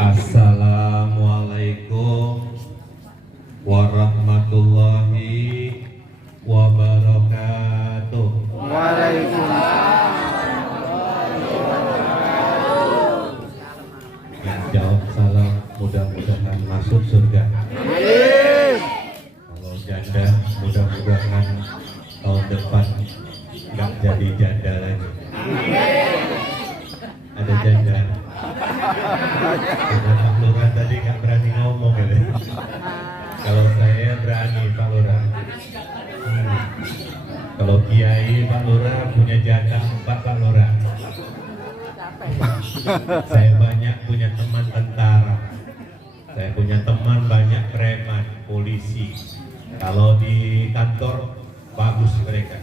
Assalamualaikum warahmatullahi wabarakatuh. Yang jawab salam mudah-mudahan masuk surga. Kalau janda mudah-mudahan tahun depan nggak jadi janda lagi. Ada janda. Karena Pak Lurah tadi nggak berani ngomong gitu. Kalau saya berani Pak Lurah. Kalau Kiai Pak Lurah punya jatah 4 Pak Lurah. Saya banyak punya teman tentara. Saya punya teman banyak preman, polisi. Kalau di kantor bagus mereka,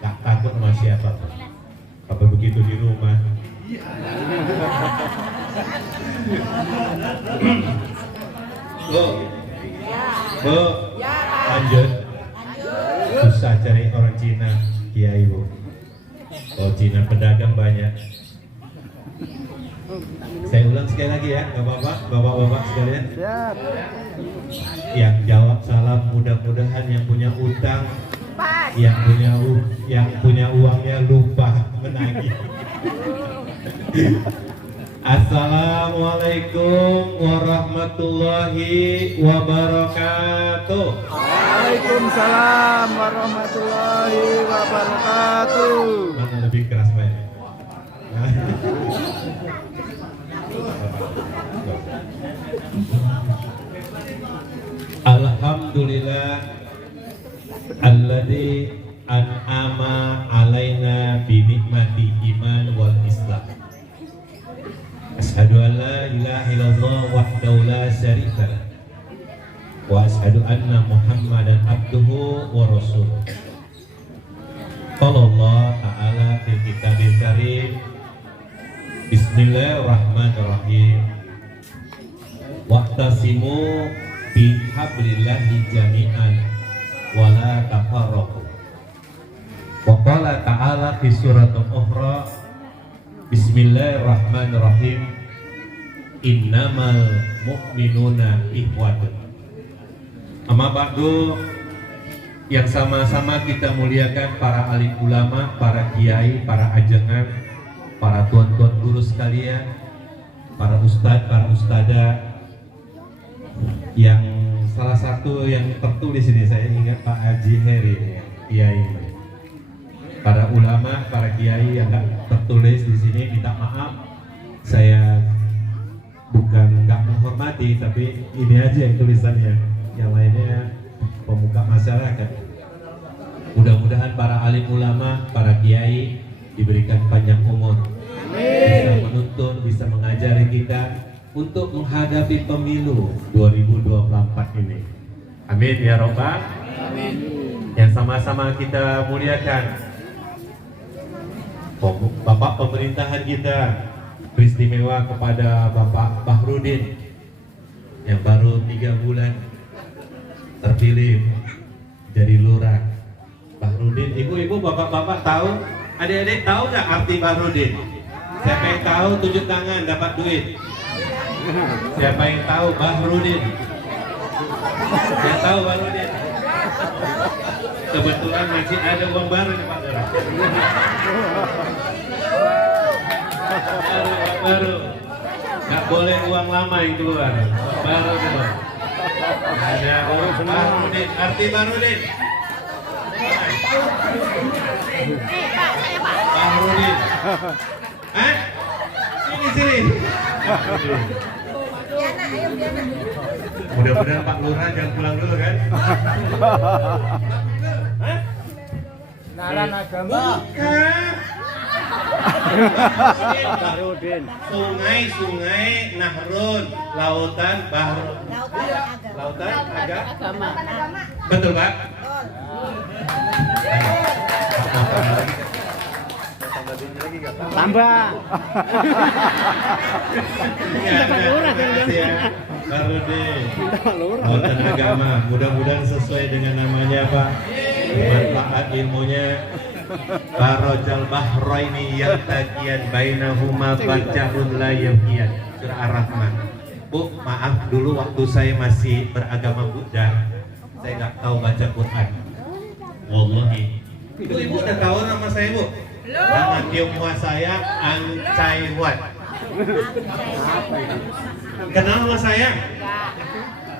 nggak takut sama siapapun. Apa begitu di rumah? Bu, lanjut. Susah cari orang Cina, Kiai Bu. Kalau Cina pedagang banyak. Saya ulang sekali lagi ya, bapak-bapak sekalian. Yang jawab salam mudah-mudahan yang punya utang, yang punya uangnya lupa menagih. Assalamualaikum warahmatullahi wabarakatuh. Waalaikumsalam warahmatullahi wabarakatuh. Mana lebih keras Pak? Alhamdulillah alladzi an'ama alaina bi nikmati iman wal islam. Asyhadu an la ilaha illallah wahdahu la syarika lah. Wa asyhadu anna Muhammadan abduhu wa rasuluh. Qala Allah Ta'ala fil kitabil karim. Bismillahirrahmanirrahim. Wa'tasimu bihablillahi jami'an wa la tafarraqu. Wa qala ta'ala fi suratul ukhra. Bismillahirrahmanirrahim. Innamal mu'minuna ikhwatun. Amma ba'du, yang sama-sama kita muliakan para alim ulama, para kiai, para ajengan, para tuan-tuan guru sekalian, para ustadz, para ustadzah, yang salah satu yang tertulis ini saya ingat Pak Haji Heri, kiai. Para ulama, para kiai yang nggak tertulis di sini minta maaf, saya bukan nggak menghormati, tapi ini aja yang tulisannya, yang lainnya pemuka masyarakat. Mudah-mudahan para alim ulama, para kiai diberikan panjang umur, bisa menuntun, bisa mengajari kita untuk menghadapi pemilu 2024 ini. Amin ya Rabbal. Amin. Yang sama-sama kita muliakan Bapak pemerintahan kita, beristimewa kepada Bapak Bahrudin yang baru 3 bulan terpilih jadi lurah. Bahrudin, ibu-ibu, bapak-bapak tahu, adik-adik tahu nggak arti Bahrudin? Siapa yang tahu tunjuk tangan dapat duit. Siapa yang tahu Bahrudin? Yang tahu Bahrudin? Kebetulan masih ada uang baru nih Pak. Baru. Nggak boleh uang lama yang keluar. Baru dulu. Ada uang Bahrudin. Arti Bahrudin? Bahrudin. Hah? Sini. Mudah-mudahan Pak Lurah jangan pulang dulu kan? Hah? Naran agama. Bukan. Bahrudin. Sungai, Nahrun, lautan, Bahrun. Lautan agama. Betul Pak? Tambah. Bahrudin. Lautan agama. Mudah-mudahan sesuai dengan namanya Pak. Bermanfaat ilmunya. Barojal bahraini yaltaqiyan bainahuma barjahun la yabqiyan. Surah Ar-Rahman. Bu, maaf dulu waktu saya masih beragama Buddha, saya nggak tahu baca Quran. Wallahi. Ibu udah tahu nama saya, Bu? Nama Tionghoa saya Ang Chai Wat. Kenal sama saya?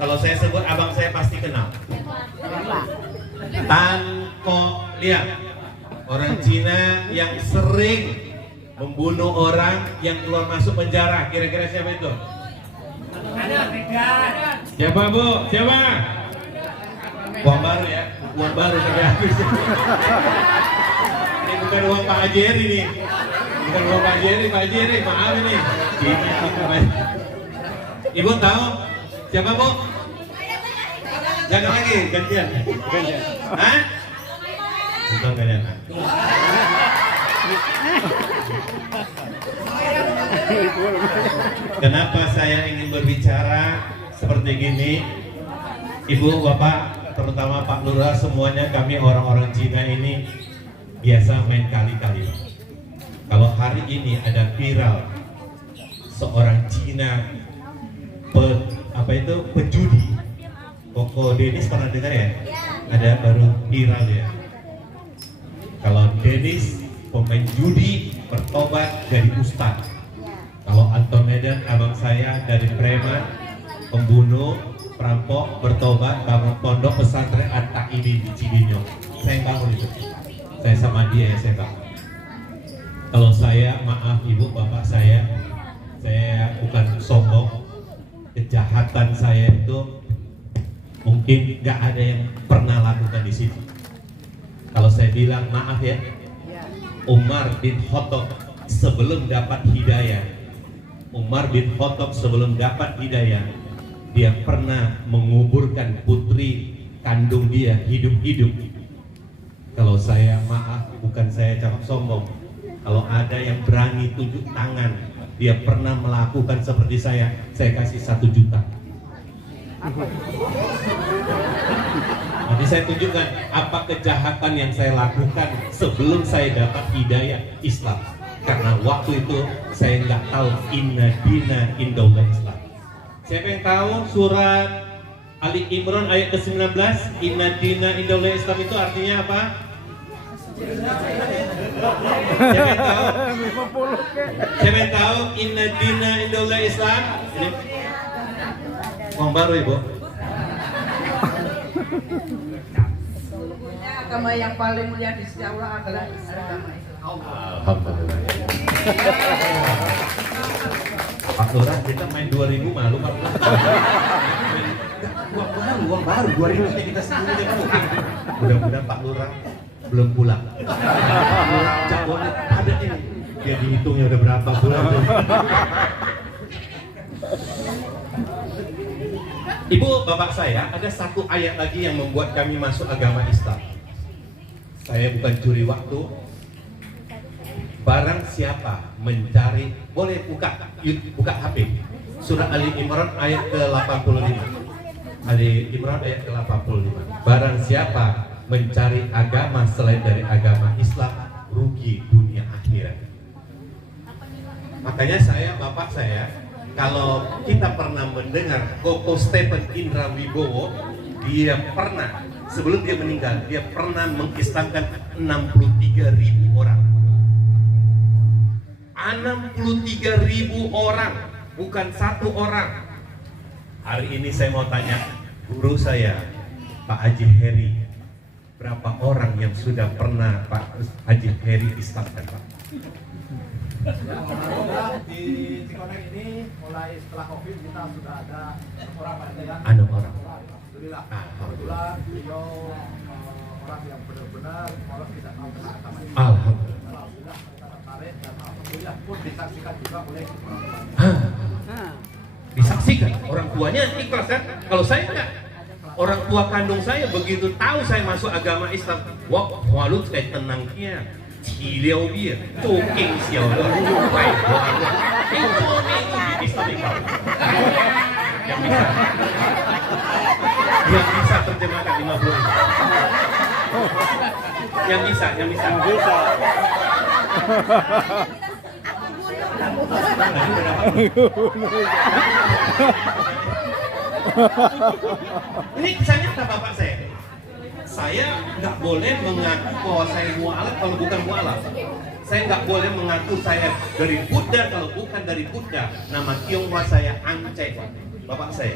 Kalau saya sebut abang saya pasti kenal. Tan Ko Liang, orang Cina yang sering membunuh orang yang keluar masuk penjara. Kira-kira siapa itu? Siapa, Bu? Siapa? Uang baru ya? Uang baru sampai habis. Ini bukan uang Pak Ajeri nih. Bukan uang Pak Ajeri, maaf ini. Ibu tahu siapa, Bu? Jangan lagi, gantian. Hah? Bukan gantian. Kenapa saya ingin berbicara seperti gini? Ibu, Bapak, terutama Pak Lurah, semuanya kami orang-orang Cina ini biasa main kali-kali. Kalau hari ini ada viral seorang Cina pejudi, Koko Dennis pernah dengar ya? Ada baru viral ya. Kalau Dennis pemain judi bertobat dari ustadz. Kalau Anton Medan, abang saya dari preman, pembunuh, perampok, bertobat, bangun pondok pesantren At-Taibin di Cibinong. Saya bangun itu. Saya sama dia ya, saya bangun. Kalau saya, maaf ibu, bapak saya bukan sombong. Kejahatan saya itu mungkin nggak ada yang pernah lakukan di sini. Kalau saya bilang maaf ya, Umar bin Khattab sebelum dapat hidayah, dia pernah menguburkan putri kandung dia hidup-hidup. Kalau saya maaf, bukan saya cakap sombong. Kalau ada yang berani tunjuk tangan, dia pernah melakukan seperti saya kasih 1 juta. Nanti saya tunjukkan apa kejahatan yang saya lakukan sebelum saya dapat hidayah Islam. Karena waktu itu saya nggak tahu inna dina indallah Islam. Siapa yang tahu surat Ali Imran ayat ke-19, inna dina indallah Islam itu artinya apa? Siapa yang tahu? Siapa yang tahu inna dina indallah Islam? Ini uang baru ibu. Agama yang paling mulia di sisi Allah adalah agama Islam. Alhamdulillah. Pak Lurah, kita main 2000 malu Pak Lurah. Uang baru 2000 nya kita sendiri deh. Mudah-mudahan Pak Lurah belum pulang. Cabangnya ada ini. Dia dihitungnya udah berapa bulan. Ibu, bapak saya, ada satu ayat lagi yang membuat kami masuk agama Islam. Saya bukan curi waktu. Barang siapa mencari, boleh buka HP. Surah Ali Imran ayat ke-85. Ali Imran ayat ke-85. Barang siapa mencari agama selain dari agama Islam, rugi dunia akhirat. Makanya bapak saya, kalau kita pernah mendengar Koko Stephen Indra Wibowo, dia pernah, sebelum dia meninggal, dia pernah mengislamkan 63.000 orang. 63.000 orang, bukan 1 orang. Hari ini saya mau tanya guru saya, Pak Haji Heri, berapa orang yang sudah pernah Pak Haji Heri islamkan, Pak? Di Cikonek ini mulai setelah COVID kita sudah ada 6 orang Pak ya. 6 orang. Alhamdulillah. Kebetulan beliau orang yang benar-benar orang tidak tahu tentang agama ini. Alhamdulillah. Alhamdulillah kita tertarik dan alhamdulillah pun disaksikan juga oleh Disaksikan orang tuanya ikhlas kan? Kalau saya enggak. Orang tua kandung saya begitu tahu saya masuk agama Islam, wah, walut saya tenang kia. Ciliau dia, toking siau lah, baik banget. Itu di Islam itu. Yang bisa terjemahkan 50. Yang bisa. Tadi udah dapat. Ini kisah nyata bapak saya. Saya nggak boleh mengaku bahwa saya mualaf kalau bukan mualaf. Saya nggak boleh mengaku saya dari Buddha kalau bukan dari Buddha. Nama Tionghoa saya Angce, bapak saya.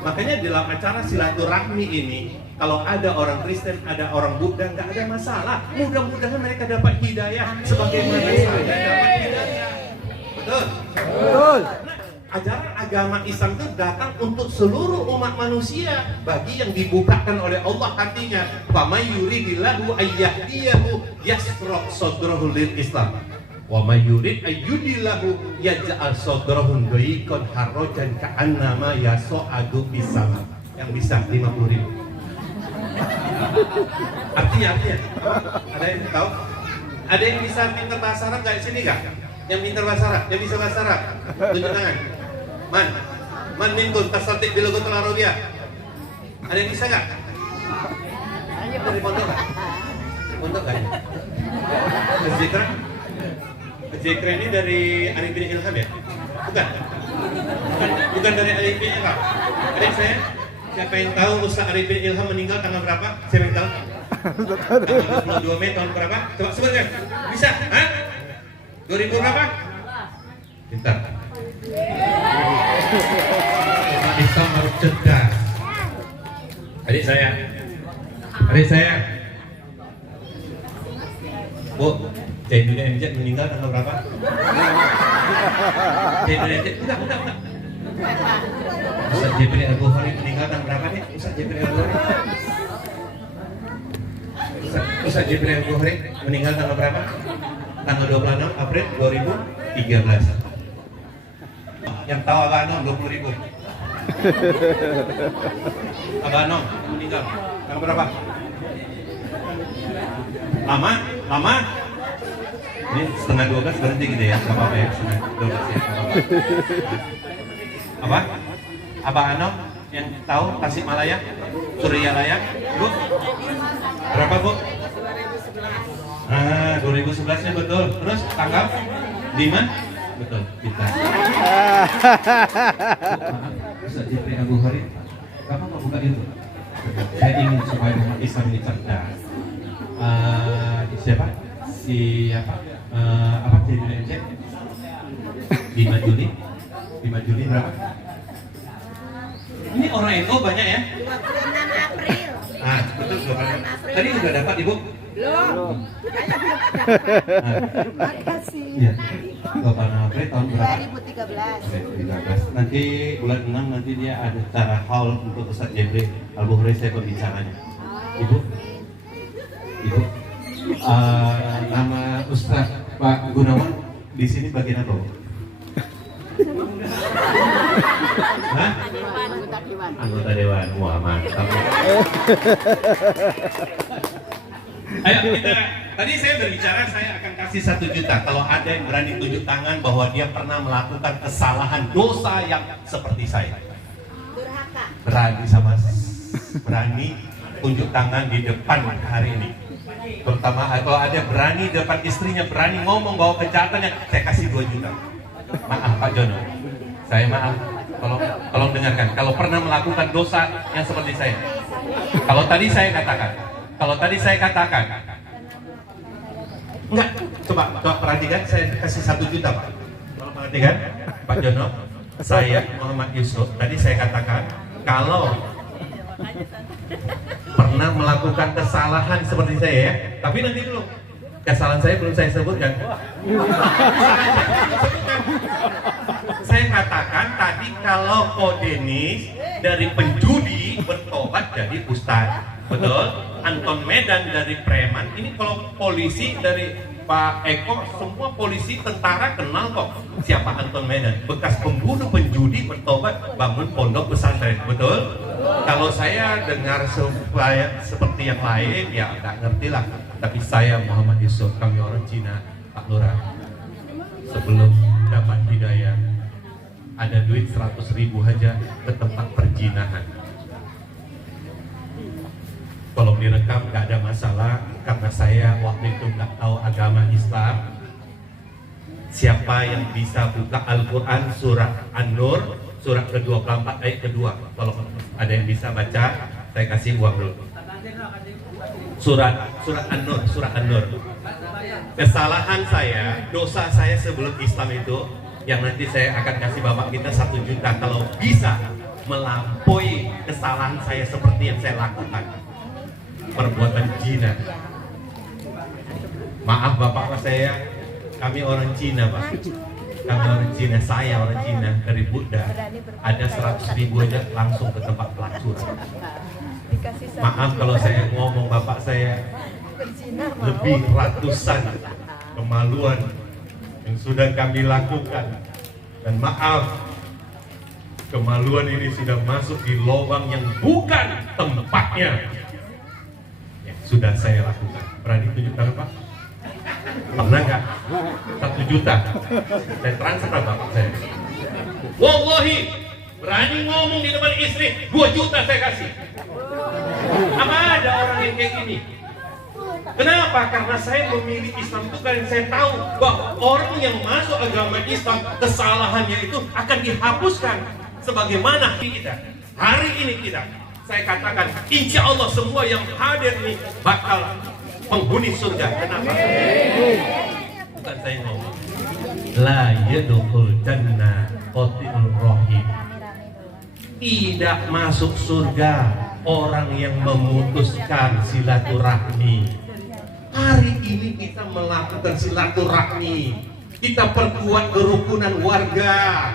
Makanya di dalam acara silaturahmi ini, kalau ada orang Kristen, ada orang Buddha, nggak ada masalah. Mudah-mudahan mereka dapat hidayah sebagaimana saya dapat hidayah. Betul? Betul. Ajaran agama Islam itu datang untuk seluruh umat manusia bagi yang dibukakan oleh Allah hatinya. Famay yuridillahu ayyahdiyahu yasrah sadrahu lil Islam. Wa may yurid ayyudillahu yaj'al sadrahu dayqan harajan ka'annama yas'adu bis sama. Yang bisa 50.000. Artinya ada yang tahu? Ada yang bisa pintar bahasa Arab enggak di sini enggak? Yang pintar bahasa Arab, yang bisa bahasa Arab. Tunjuk tangan. Man minkum tasartik bilogotul Arabiyah. Ada yang bisa nggak? Dari pondok nggak? Pondok nggak? Zikra ini dari Arifin Ilham ya? Bukan dari Arifin Ilham. Adik saya, siapa yang tahu Ustaz Arifin Ilham meninggal tanggal berapa? Siapa yang tahu? Tanggal 22 Mei tahun berapa? Coba sebutkan. Bisa? Hah? 2000 berapa? Pintar. Umat Islam harus cerdas. Adik saya, Bu, Jainuddin MZ meninggal tanggal berapa? Jainuddin MZ, enggak. Ustaz Jibril Al-Bukhari meninggal tanggal berapa nih? Ustaz Jibril Al-Bukhari. Ustaz Jibril Al-Bukhari meninggal tanggal berapa? Tanggal 26 April 2013. Yang tahu Abah Anom 20.000. Abah Anom meninggal tanggal berapa? Lama? Ini setengah 12 berhenti gitu ya, nggak apa-apa ya, setengah 12 ya, nggak apa-apa. Apa? Abah Anom yang tahu Tasikmalaya, Suryalaya, Bu? Berapa Bu? 2011 nya betul. Terus tanggal 5? Betul, kita. Ustaz Jibril Al-Bukhari, kapan mau buka itu? Saya ingin supaya umat Islam ini cerdas. Siapa? Apa Jibril MZ? 5 Juli berapa? Ini orang NU banyak ya? 26 April. Betul 26 April. Tadi sudah dapat Ibu? Belum. Makasih. Iya. 26 April tahun berapa? 2013. Nanti bulan 6 nanti dia ada acara haul untuk Ustaz Jibril Al-Bukhari, saya pembicaranya. Ibu? Nama Ustaz Pak Gunawan di sini bagian apa? Hah? Anggota Dewan. Wah, mantap. Ayo kita, tadi saya berbicara saya akan kasih 1 juta kalau ada yang berani tunjuk tangan bahwa dia pernah melakukan kesalahan dosa yang seperti saya. Berani tunjuk tangan di depan hari ini. Terutama kalau ada berani depan istrinya, berani ngomong bahwa kejahatannya, saya kasih 2 juta. Maaf Pak Jono, saya maaf. Tolong dengarkan. Kalau pernah melakukan dosa yang seperti saya, kalau tadi saya katakan, enggak, coba perhatikan, saya kasih 1 juta Pak. Tolong perhatikan, Pak Jono, saya Muhammad Yusuf. Tadi saya katakan, kalau pernah melakukan kesalahan seperti saya ya, tapi nanti dulu, kesalahan saya belum saya sebutkan. Saya katakan tadi kalau Ko Denis dari penjudi bertobat jadi ustaz, betul? Anton Medan dari preman. Ini kalau polisi dari Pak Eko, semua polisi tentara kenal kok siapa Anton Medan. Bekas pembunuh penjudi bertobat bangun pondok pesantren, betul? Kalau saya dengar seperti yang lain, ya nggak ngerti lah. Tapi saya Muhammad Yusuf, kami orang Cina, Pak Lurah. Sebelum dapat hidayah, ada duit 100.000 aja ke tempat perjinahan. Tolong direkam, nggak ada masalah karena saya waktu itu nggak tahu agama Islam. Siapa yang bisa buka Al-Quran surah An-Nur, surah ke-24 ayat kedua. Kalau ada yang bisa baca, saya kasih uang dulu. Surah An-Nur, surah An-Nur. Kesalahan saya, dosa saya sebelum Islam itu, yang nanti saya akan kasih bapak kita 1 juta kalau bisa melampaui kesalahan saya seperti yang saya lakukan, perbuatan zina. Maaf bapak saya, kami orang Cina pak. Kami orang Cina, saya orang Cina dari Buddha. Ada 100.000 aja langsung ke tempat pelacuran. Maaf kalau saya ngomong bapak saya, lebih ratusan kemaluan yang sudah kami lakukan. Dan maaf, kemaluan ini sudah masuk di lubang yang bukan tempatnya. Yang sudah saya lakukan. Berani tunjuk tangan pak? Pernah nggak? 1 juta. Saya transfer bapak saya. Wallahi, berani ngomong di depan istri, 2 juta saya kasih. Apa ada orang yang kayak gini? Kenapa? Karena saya memilih Islam itu karena saya tahu bahwa orang yang masuk agama Islam, kesalahannya itu akan dihapuskan. Sebagaimana kita hari ini saya katakan, insya Allah semua yang hadir ini bakal penghuni surga. Kenapa? Bukan saya ngomong. La yadkhul jannah qatilur rahim. Tidak masuk surga orang yang memutuskan silaturahmi. Hari ini kita melakukan silaturahmi. Kita perkuat kerukunan warga.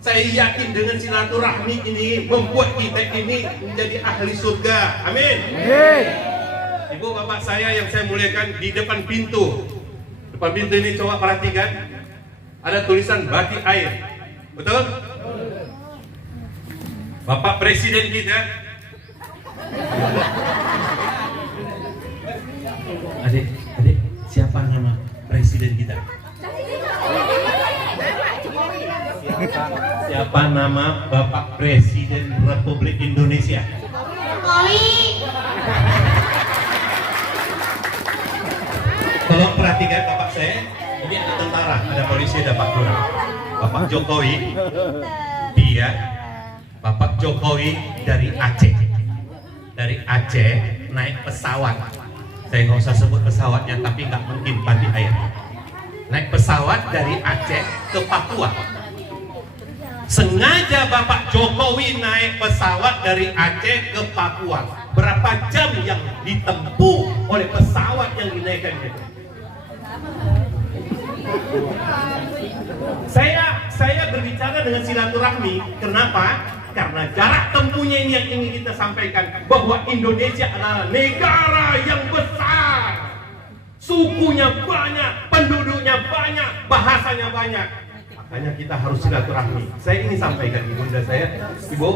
Saya yakin dengan silaturahmi ini membuat kita ini menjadi ahli surga. Amin. Ibu bapak saya yang saya muliakan, di depan pintu ini coba perhatikan, ada tulisan batik air, betul? Bapak Presiden kita, adik, siapa nama Presiden kita? Siapa nama Bapak Presiden Republik Indonesia? Tolong perhatikan bapak saya, ini ada tentara, ada polisi, ada Pak Lurah. Bapak Jokowi, Bapak Jokowi dari Aceh. Dari Aceh naik pesawat. Saya nggak usah sebut pesawatnya, tapi nggak mungkin mandi air. Naik pesawat dari Aceh ke Papua. Sengaja Bapak Jokowi naik pesawat dari Aceh ke Papua. Berapa jam yang ditempuh oleh pesawat yang dinaikkan itu? Saya berbicara dengan silaturahmi. Kenapa? Karena jarak tempuhnya ini yang ingin kita sampaikan, bahwa Indonesia adalah negara yang besar, sukunya banyak, penduduknya banyak, bahasanya banyak. Makanya kita harus silaturahmi. Saya ingin sampaikan ibunda saya, Ibu,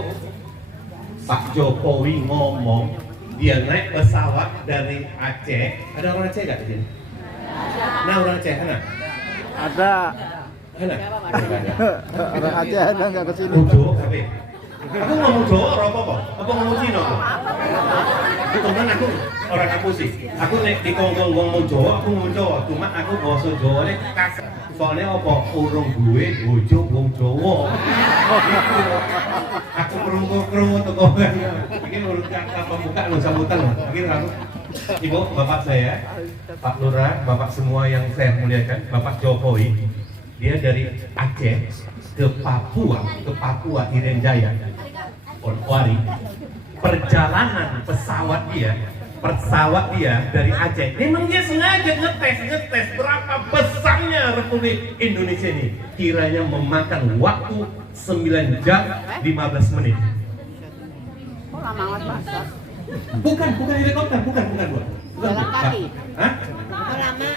Pak Jokowi ngomong dia naik pesawat dari Aceh. Ada orang Aceh nggak di sini? Nah, orang Aceh mana? Ada. Mana? Orang Aceh ada nggak kesini? Mujo, tapi aku ngomong Jawa orang apa? Apa ngomong Cina kok? Teman aku orang kampus sih. Aku nek di kongkong ngomong Jawa, aku ngomong Jawa. Cuma aku bahasa Jawa nek kasar. Soalnya apa? Urung gue bojo wong Jawa. Aku kerungu teko. Mungkin urut apa buka lu sambutan lah. Mungkin aku Ibu, Bapak saya, Pak Lurah, Bapak semua yang saya muliakan, Bapak Jokowi, dia dari Aceh ke Papua Irian Jaya, Polwari. Perjalanan pesawat dia dari Aceh. Memang dia sengaja ngetes berapa besarnya Republik Indonesia ini. Kiranya memakan waktu 9 jam 15 menit. Kok lama amat basah? Bukan helikopter, bukan. Jalan kaki. Hah? Kok lama?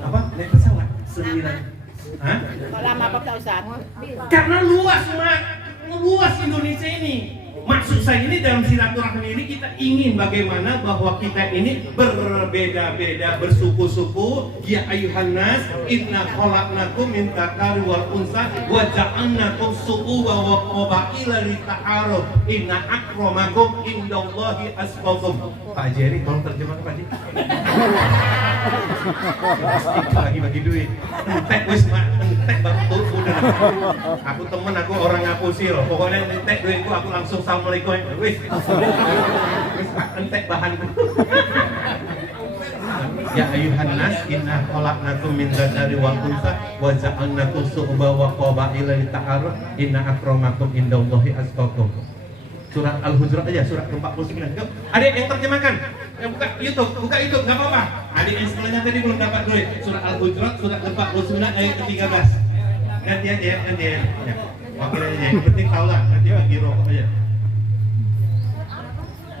Apa? Naik pesawat 9. Hah? Kok lama Pak Ustaz? Karena luas Indonesia ini. maksud saya ini dalam silaturahmi ini kita ingin bagaimana bahwa kita ini berbeda-beda, bersuku-suku. Ya ayuhan nas, inna khalaqnakum min dzakari wal unsa wa ja'alnakum syu'uban wa qabaila lita'aruf. Inna akramakum indallahi atqakum. Pak Jerry, tolong terjemahkan Pak Jerry. Lagi bagi duit. Entek wis mak, entek baru udah. Aku temen, aku orang Ngapusil. Pokoknya entek duitku aku langsung assalamualaikum. Wis. Wis entek bahanku. Ya ayuhan nas inna khalaqnakum min dzakari wal unsa wa ja'alnakum syu'uban wa qabaila lita'aruf. Inna akramakum indallahi atqakum. Surat Al-Hujurat aja, surat ke-49. Adik yang terjemahkan. Buka YouTube, enggak apa-apa. Adik yang sebelumnya tadi belum dapat duit. Surat Al-Hujurat, surat ke-49 ayat ke-13. Nanti aja ya. Wakil aja, yang penting tahu lah. Nanti bagi rokok aja.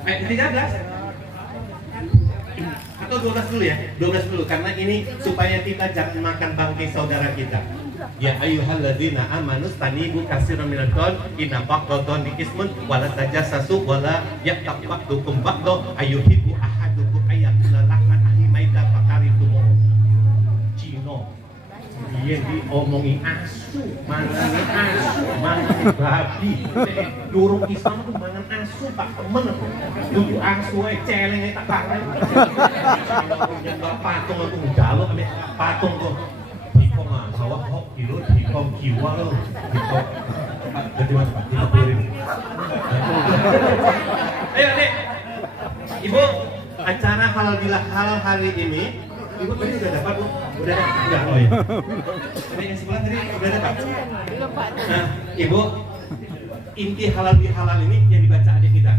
Ayat ke-13. Atau 12 dulu ya, 12 dulu. Karena ini supaya kita jangan makan bangkai saudara kita. Ya ayyuhalladzina amanu stanibu katsiran minadh dhon inna ba'dadh ismun wala tajassasu wala yaqtab ba'dukum ba'dha ayyuhibbu ahadukum ayyakula lahman ahimaida fakaritum. Cino dia diomongi asu, mangan asu, mangan babi. Durung Islam tuh mangan asu tak temen aku. Dudu asu ae celeng tak parah. Patung aku njaluk ambek patung kok. Bahwa kok kilo hikom kiwa lo hikom jadi mas Pak kita piring. Ayo Dek, Ibu acara halal bihalal hari ini Ibu tadi udah dapat Bu? Udah oh ya. Ini yang sebelah tadi udah dapat. Nah Ibu inti halal bihalal ini yang dibaca adik kita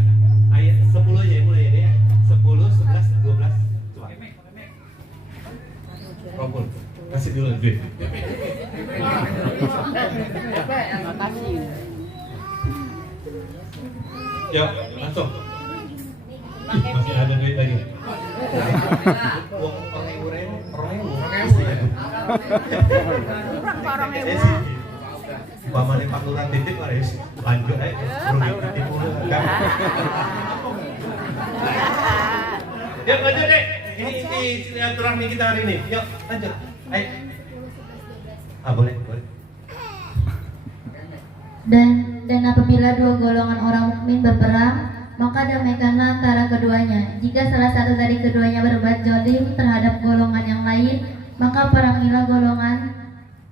ayat 10 ya mulai ya Dek. 10, 11, 12 coba. Rompul kasih dulu duit. Makasih. Yuk, langsung. Masih ada duit lagi. Uang Pamane Pak Lurah titip harus lanjut titip dulu kan. Yuk lanjut Dek. Ini silaturahmi kita hari ini. Yuk lanjut. Ayo. Boleh. Dan apabila dua golongan orang mukmin berperang, maka damaikanlah antara keduanya. Jika salah satu dari keduanya berbuat zalim terhadap golongan yang lain, maka perangilah golongan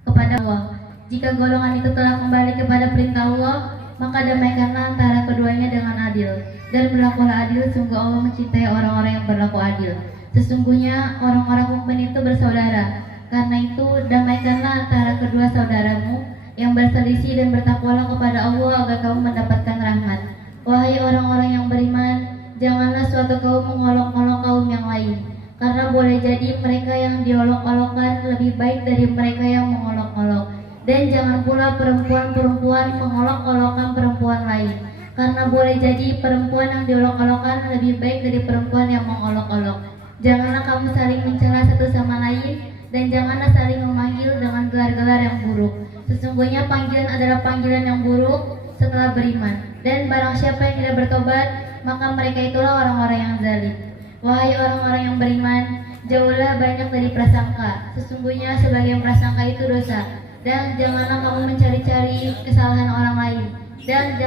kepada Allah. Jika golongan itu telah kembali kepada perintah Allah, maka damaikanlah antara keduanya dengan adil. Dan berlakulah adil, sungguh Allah mencintai orang-orang yang berlaku adil. Sesungguhnya orang-orang mukmin itu bersaudara. Karena itu damaikanlah antara kedua saudaramu yang berselisih dan bertakwalah kepada Allah agar kamu mendapatkan rahmat. Wahai orang-orang yang beriman, janganlah suatu kaum mengolok-olok kaum yang lain, karena boleh jadi mereka yang diolok-olokkan lebih baik dari mereka yang mengolok-olok. Dan jangan pula perempuan-perempuan mengolok-olokkan perempuan lain, karena boleh jadi perempuan yang diolok-olokkan lebih baik dari perempuan yang mengolok-olok. Janganlah kamu saling mencela satu sama lain, dan janganlah saling memanggil dengan gelar-gelar yang buruk. Sesungguhnya panggilan adalah panggilan yang buruk setelah beriman. Dan barang siapa yang tidak bertobat, maka mereka itulah orang-orang yang zalim. Wahai orang-orang yang beriman, jauhlah banyak dari prasangka. Sesungguhnya sebagian prasangka itu dosa. Dan janganlah kamu mencari-cari kesalahan orang lain. Dan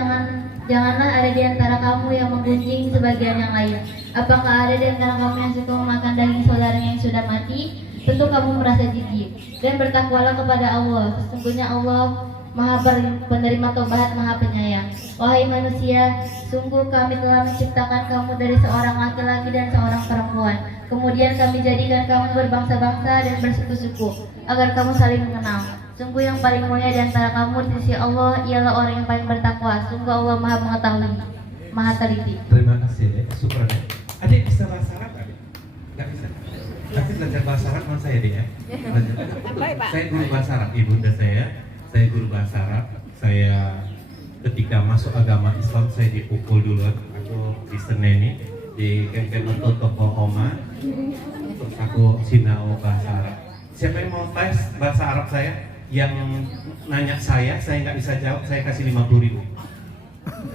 janganlah ada di antara kamu yang menggunjing sebagian yang lain. Apakah ada di antara kamu yang suka memakan daging saudaranya yang sudah mati? Tentu kamu merasa jijik. Dan bertakwalah kepada Allah. Sesungguhnya Allah Maha penerima tobat, Maha penyayang. Wahai manusia, sungguh kami telah menciptakan kamu dari seorang laki-laki dan seorang perempuan. Kemudian kami jadikan kamu berbangsa-bangsa dan bersuku-suku, agar kamu saling mengenal. Sungguh yang paling mulia di antara kamu di sisi Allah ialah orang yang paling bertakwa. Sungguh Allah Maha mengetahui, Maha teliti. Terima kasih Dek, syukur Dek. Adik bisa bahasa Arab Dek? Nggak bisa. Tapi belajar bahasa Arab sama saya Dek ya. Saya guru bahasa Arab, ibunda saya guru bahasa Arab. Saya ketika masuk agama Islam saya dipukul dulu. Aku diseneni di kempen untuk toko Oma. Terus aku sinau bahasa Arab. Siapa yang mau tes bahasa Arab saya? Yang nanya saya nggak bisa jawab, saya kasih 50.000.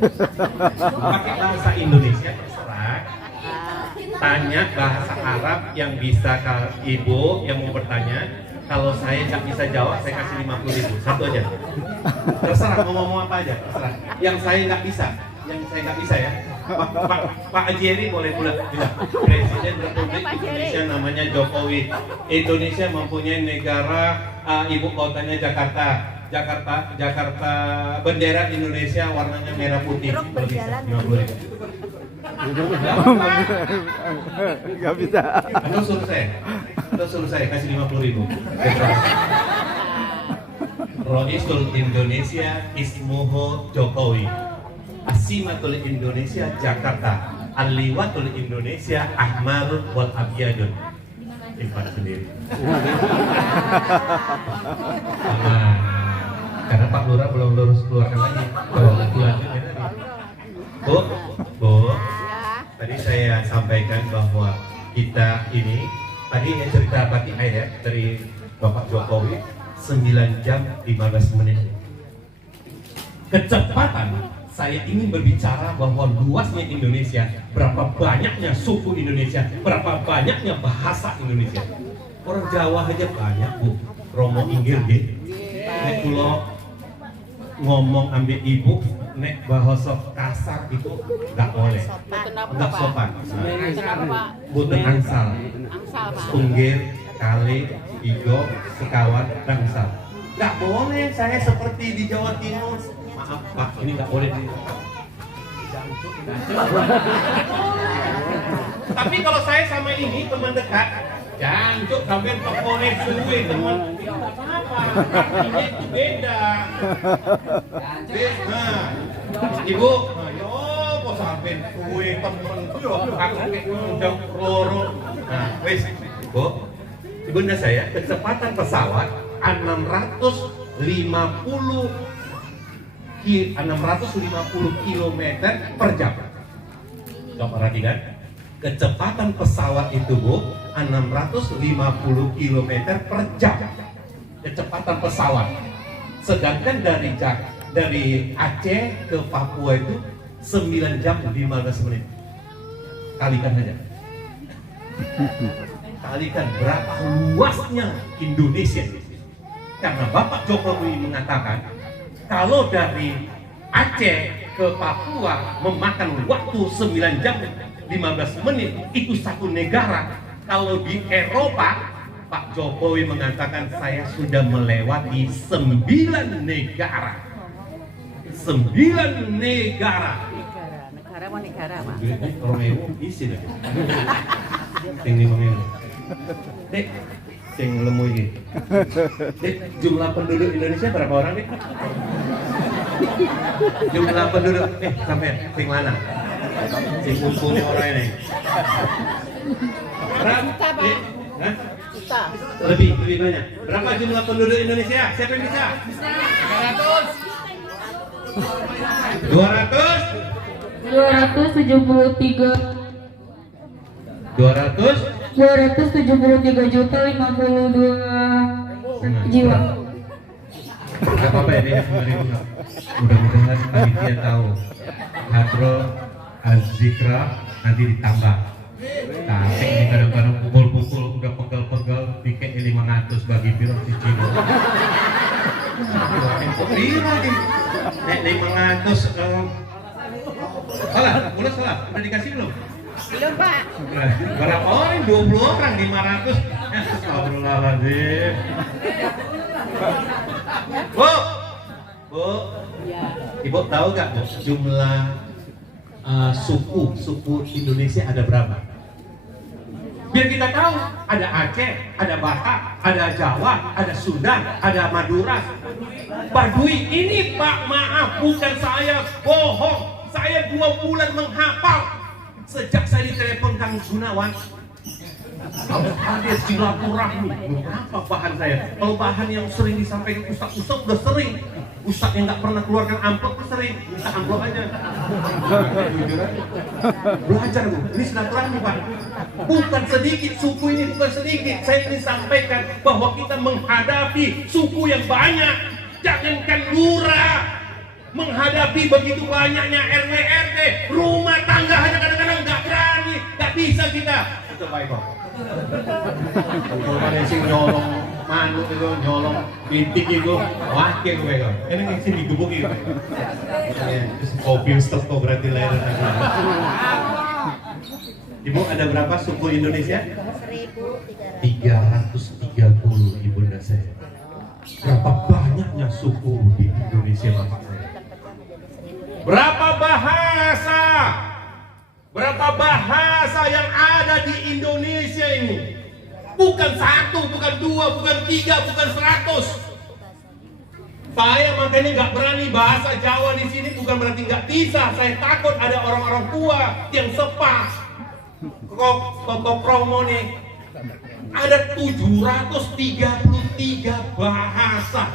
Pakai bahasa Indonesia terserah. Tanya bahasa Arab yang bisa ibu yang mau bertanya. Kalau saya nggak bisa jawab, saya kasih 50.000. Satu aja. Terserah mau ngomong apa aja. Terserah. Yang saya nggak bisa ya. Pak Haji Eri boleh bilang. Presiden Republik Indonesia namanya Jokowi. Indonesia mempunyai negara ibu kotanya Jakarta. Jakarta bendera Indonesia warnanya merah putih. Kalau bisa 50.000. Gak bisa. Atau suruh saya kasih 50.000. Roisul Indonesia ismuhu Jokowi. Asimatul Indonesia Jakarta. Aliwatul Indonesia Ahmarun wal Abyadun. Simpan sendiri. Karena Pak Lurah belum lurus keluarkan lagi. Bu, tadi saya sampaikan bahwa kita ini tadi yang cerita Batik Ayat dari Bapak Jokowi 9 jam 15 menit. Kecepatan saya ingin berbicara bahwa luasnya Indonesia, berapa banyaknya suku Indonesia, berapa banyaknya bahasa Indonesia. Orang Jawa aja banyak bu, Romo Inggir gitu. Nek kulo ngomong ambil ibu, nek bahasa kasar itu nggak boleh, nggak sopan. Buten angsal, unggir, kali, igo, sekawan, angsal. Nggak boleh saya seperti di Jawa Timur. Maaf Pak, ini nggak boleh di. Tapi kalau saya sama ini teman dekat, jancuk sampai pokoknya suwe teman. Apa? Artinya itu beda. Ibu, yo kok sampai suwe temen yo aku udah loro. Nah, wes, Bu. Ibunda saya kecepatan pesawat 650 km per jam. Coba perhatikan, kecepatan pesawat itu Bu 650 km per jam. Kecepatan pesawat. Sedangkan dari Aceh ke Papua itu 9 jam 15 menit. Kalikan saja. Kalikan berapa luasnya Indonesia. Karena Bapak Jokowi mengatakan kalau dari Aceh ke Papua memakan waktu 9 jam 15 menit, itu satu negara. Kalau di Eropa, Pak Jokowi mengatakan saya sudah melewati 9 negara. 9 negara. Negara mau negara Pak. Romeo isi deh. Tinggi mengenai. Dek, sing lemu ini. Dek, jumlah penduduk Indonesia berapa orang nih? Jumlah penduduk, sampai sing mana? Sing kumpulnya orang ini. Berapa? Hah? Lebih banyak. Berapa jumlah penduduk Indonesia? Siapa yang bisa? 200. 273 juta 52 jiwa. Gak apa-apa ya dia 9.000. Mudah-mudahan panitia tahu. Hadro Azikra nanti ditambah. Tapi ini kadang-kadang pukul-pukul udah pegel-pegel tiket 500 bagi film si Cino. Kok lira nih? Nek 500 salah, mulai salah. Udah dikasih belum? Belum Pak. Berapa orang? 20 orang 500. Astagfirullahaladzim. Bu, Ibu tahu gak Bu jumlah suku Indonesia ada berapa? Biar kita tahu, ada Aceh, ada Batak, ada Jawa, ada Sunda, ada Madura, Baduy. Ini Pak, maaf, bukan saya bohong. Saya 2 bulan menghafal sejak saya ditelepon Kang Gunawan. Harus hadir silaturahmi. Apa bahan saya? Kalau bahan yang sering disampaikan Ustaz udah sering. Ustaz yang nggak pernah keluarkan amplop sering. Minta amplop aja. Belajar Bu. Ini silaturahmi Pak. Bukan sedikit suku ini, bukan sedikit. Saya ingin sampaikan bahwa kita menghadapi suku yang banyak. Jangankan lurah, menghadapi begitu banyaknya RW RT, rumah tangga hanya kadang-kadang nggak berani, nggak bisa kita. Itu baik kok. Kalau mana sih nyolong manuk itu, nyolong bintik itu, wakil gue kok. Ini yang sih digebuki. Terus kopi stok kok berarti lahiran lagi. Ibu ada berapa suku Indonesia? 330 ibunda saya. Berapa banyaknya suku di Indonesia bapak saya? Berapa bahasa? Berapa bahasa yang ada di Indonesia ini? Bukan 1, bukan 2, bukan 3, bukan 100. Saya makanya nggak berani bahasa Jawa di sini, bukan berarti nggak bisa. Saya takut ada orang-orang tua yang sepah. Kok Toto Promo nih ada 733 bahasa.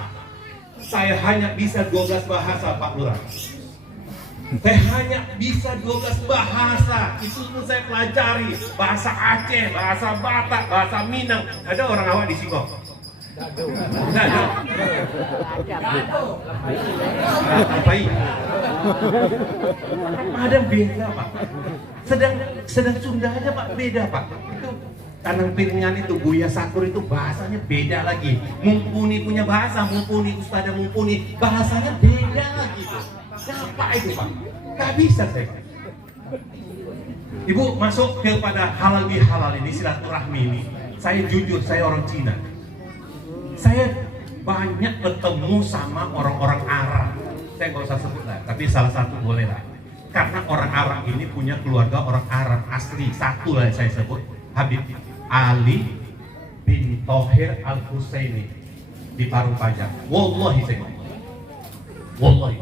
Saya hanya bisa 12 bahasa Pak Lurah. Saya hanya bisa 12 bahasa. Itu pun saya pelajari. Bahasa Aceh, bahasa Batak, bahasa Minang. Ada orang awak di sini kok? Enggak ada. Ngapain? Ada beda Pak. Sedang Sunda aja Pak beda Pak. Itu Tanang Piringan itu Buya Sakur itu bahasanya beda lagi. Mumpuni punya bahasa, mumpuni Ustadzah mumpuni bahasanya beda lagi. Siapa itu Pak? Gak bisa saya. Ibu masuk kepada halal bihalal ini, silaturahmi ini. Saya jujur, saya orang Cina. Saya banyak ketemu sama orang-orang Arab. Saya nggak usah sebut lah, tapi salah satu boleh lah. Karena orang Arab ini punya keluarga orang Arab asli. Satu lah saya sebut, Habib Ali bin Thohir Al-Husaini di Parungpanjang. Wallahi saya ngomong. Wallahi.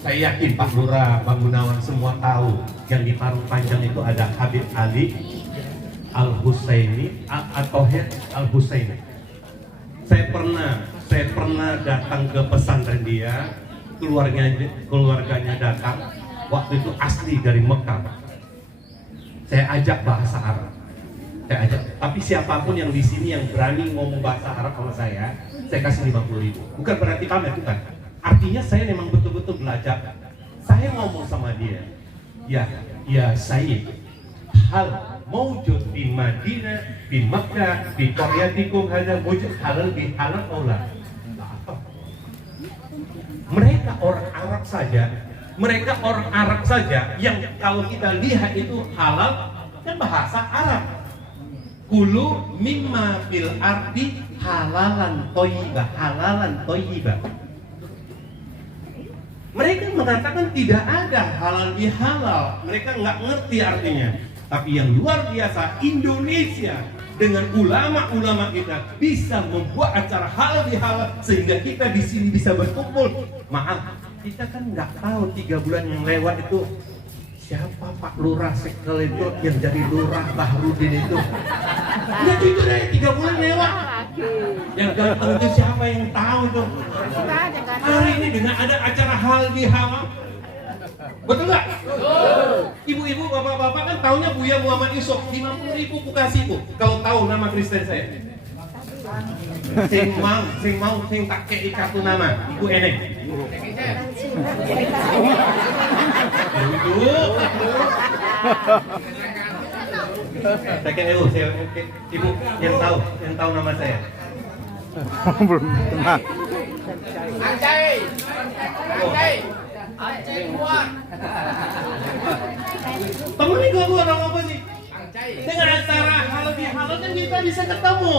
Saya yakin Pak Lurah, Bang Gunawan semua tahu yang di Parungpanjang itu ada Habib Ali Al-Husaini Al-Thohir Al-Husaini. Saya pernah datang ke pesantren dia, keluarganya datang, waktu itu asli dari Mekah. Saya ajak bahasa Arab. Tapi siapapun yang di sini yang berani ngomong bahasa Arab sama saya kasih 50.000. Bukan berarti pamer, bukan. Artinya saya memang betul-betul belajar. Saya ngomong sama dia, ya Sayyid, hal mawjud di Madinah, di Makkah, di qaryatikum hadza wujud halal bi halal aula. Mereka orang Arab saja yang kalau kita lihat itu halal kan bahasa Arab. Kulu mimma fil ardi halalan thayyibah. Mereka mengatakan tidak ada halal bihalal. Mereka nggak ngerti artinya. Tapi yang luar biasa, Indonesia dengan ulama-ulama kita bisa membuat acara halal bihalal sehingga kita di sini bisa berkumpul. Maaf, kita kan nggak tahu 3 bulan yang lewat itu siapa Pak Lurah Sekel itu yang jadi Lurah Bahrudin itu. Ya itu dari 3 bulan lewat. Yang ganteng itu siapa yang tahu tuh? Hari ini dengan ada acara halal bihalal, betul nggak? Ibu-ibu, bapak-bapak kan taunya Buya Muhammad Yusuf. 50.000 ku kasih bu. Kalau tahu nama Kristen saya. Sing tak kei kartu nama. Ibu Eneng. Ibu yang tahu nama saya. Belum kenal. Temen nih gue orang apa sih? Dengan acara halal bihalal kan kita bisa ketemu.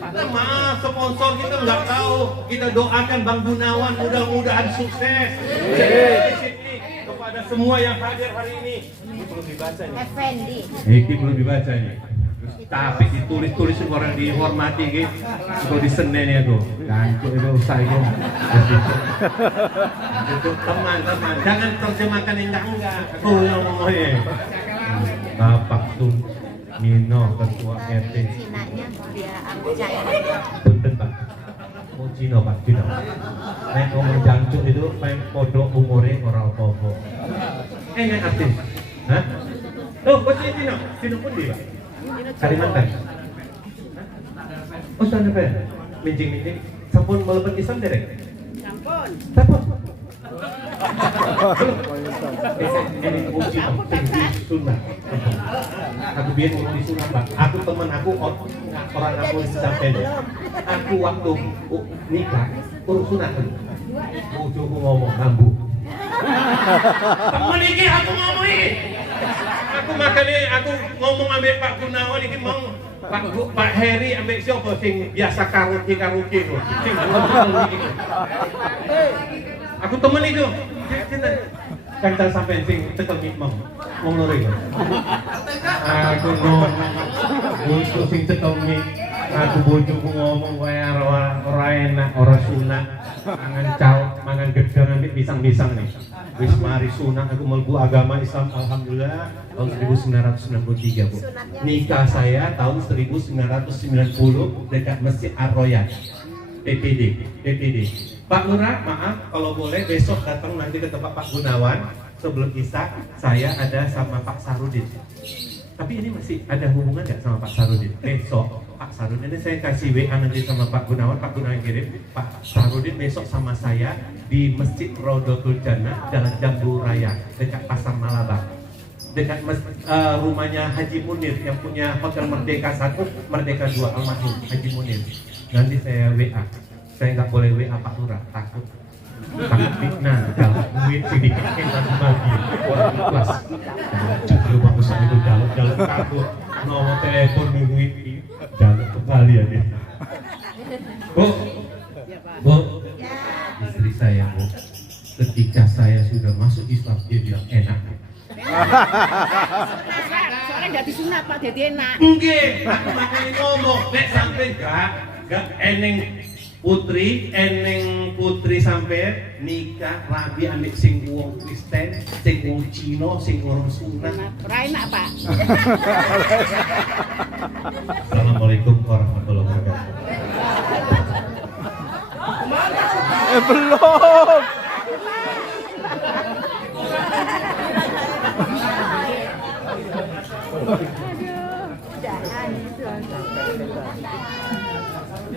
Kita maaf sponsor kita nggak tahu. Kita doakan Bang Gunawan mudah-mudahan sukses. Kepada semua yang hadir hari ini. Ini belum dibaca nih. Effendi. Ini belum dibaca nih. Tapi ditulis orang dihormati gitu. Itu di Senin ya tuh. Gantuk itu usai itu. Itu teman-teman, jangan terjemahkan yang enggak. Aku yang ngomongnya. Bapak Sun Nino ketua RT. Cinanya dia Angcai. Punten Pak. Oh Cino Pak, Cino. Nek ngomong jancuk itu main kodok umure ora apa-apa. Nek artis. Hah? Tuh, kok Cino? Cino pun dia, Pak. Kalimantan. Oh, sana Pak. Minjing-minjing. Sampun melepas Islam derek? Sampun. Sampun. Ini uji tinggi sunat. Aku biar uji sunat Pak. Aku teman aku orang aku sampai. Aku waktu nikah urus sunat. Bojoku ngomong kambu. Temen iki aku ngomong iki. Aku makanya aku ngomong ambek Pak Gunawan iki mau Pak Heri ambek siapa sing biasa karaoke lho. Sing iki. Aku temen itu. Kantal sampai sing cekel mikmong. Wong loro iki. Aku ngomong bojo sing cekel mik. Aku bojoku ngomong wae ora enak, ora sunat. Mangan caw, mangan gedang ambek pisang-pisang nih. Wis mari sunat aku mlebu agama Islam alhamdulillah tahun 1993, Bu. Nikah saya tahun 1990 dekat Masjid Ar-Royan. PPD. Pak Lurah, maaf kalau boleh besok datang nanti ke tempat Pak Gunawan sebelum Isya saya ada sama Pak Sarudin. Tapi ini masih ada hubungan nggak sama Pak Sarudin? Besok Pak Sarudin ini saya kasih WA nanti sama Pak Gunawan kirim Pak Sarudin besok sama saya di Masjid Rodotul Jannah Jalan Jambu Raya dekat Pasar Malabar. Dekat rumahnya Haji Munir yang punya Hotel Merdeka 1, Merdeka 2 almarhum Haji Munir. Nanti saya WA. Saya nggak boleh WA Pak Lurah, takut fitnah kalau duit sih dikasih langsung bagi orang ikhlas. Jadi bagus itu jalan takut nomor telepon duit jalan kembali ya dia. Bu, istri saya Bu, ketika saya sudah masuk Islam dia bilang enak. Soalnya nggak disunat Pak, jadi enak. Enggak, aku makanya ngomong, nek sampai gak eneng putri sampai nikah rabi ambek sing wong Kristen, sing wong Cina, sing orang sunat. Ora enak Pak. Assalamualaikum warahmatullahi wabarakatuh. Belum.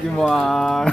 Gimana?